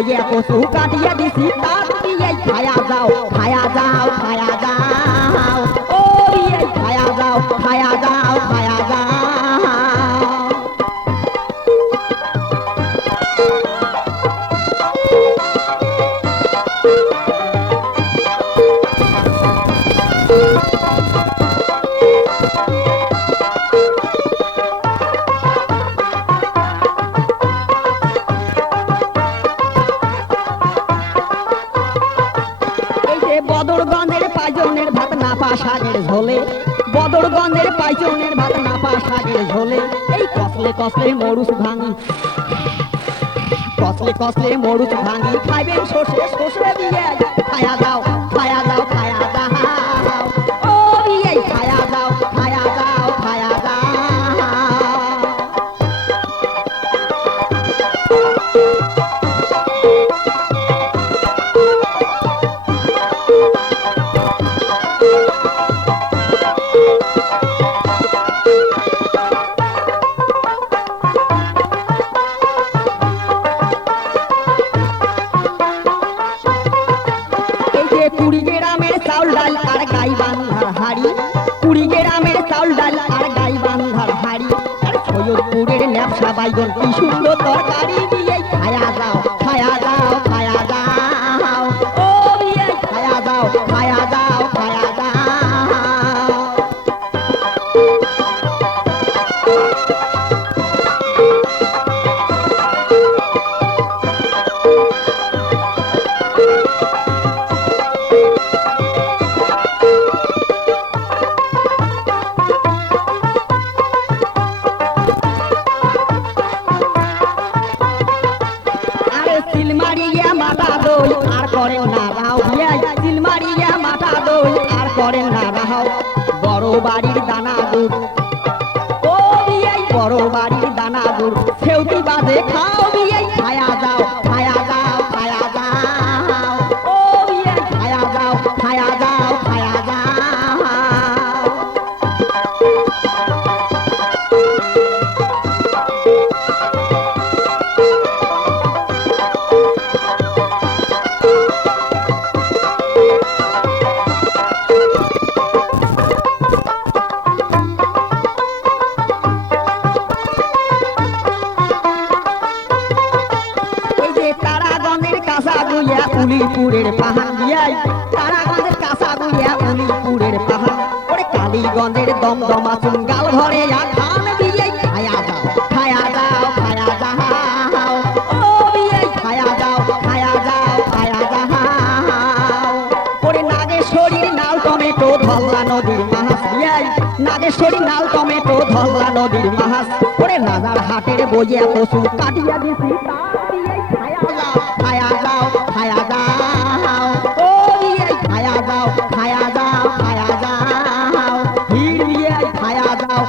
বইয়ে কচু কাটিয়ে দিছি তার এই খায়া যাও খায়া যাও খায়া যাও ও এই খায়া যাও খায়া যাও খায়া যাও বদরগঞ্জের পাইজনের ভাত নাপা শাকের ঝোলে বদরগঞ্জের পাইজনের ভাত নাপা শাকের ঝোলে এই কসলে কসলে মরুচ ভাঙি কসলে কসলে মরুচ ভাঙি খাইবেন সর্ষে সর্ষে দিয়ে খায়া যাও খায়া যাও খায়া যাও ও এই খায়া যাও খায়া যাও খায়া যাও কুড়ি গ্রামের চাউল ডাল আর গাই বান্ধার হাড়ি কুড়ি গ্রামের চাউল ডাল আর গাই বান্ধার হাড়ি আর সৈয়দপুরের ন্যাপসা বাইগন কি সুন্দর তরকারি দিয়ে খায়া যাও খায়া যাও খায়া যাও ও খায়া যাও খায়া যাও খায়া যাও সিলমারিয়া মাথা দই আর করেন না রাও সিলমারিয়া মাথা দই আর করেন না রাও বড় বাড়ির দানা দুধ ও বিয়াই বড় বাড়ির দানা দুধ সেউতি বাজে খাও বিয়াই খায়া যাও খায়া যাও খায়া যাও ও বিয়াই খায়া যাও খায়া যাও খায়া যাও উলিপুরের পাহাড় দিয়াই তারাগঞ্জের কাঁচা গুইয়া উলিপুরের পাহাড় ওরে কালীগঞ্জের দমদমা চুঙ্গাল ঘরে খান দিয়াই খায়া যাও খায়া যাও খায়া যাও ও বিয়াই খায়া যাও খায়া যাও খায়া যাও ওরে নাগেশ্বরীর নাল টমেটো ধল্লা নদীর মাছ দিয়াই নাগেশ্বরী নাল টমেটো ধল্লা নদীর মাছ ওরে রাজার হাটের বইয়া কচু কাটিয়া দিছি খায়া যাও খায়া যাও খায়া যাও ও খায়া যাও খায়া যাও খায়া যাও ভিড় দিয়ে খায়া যাও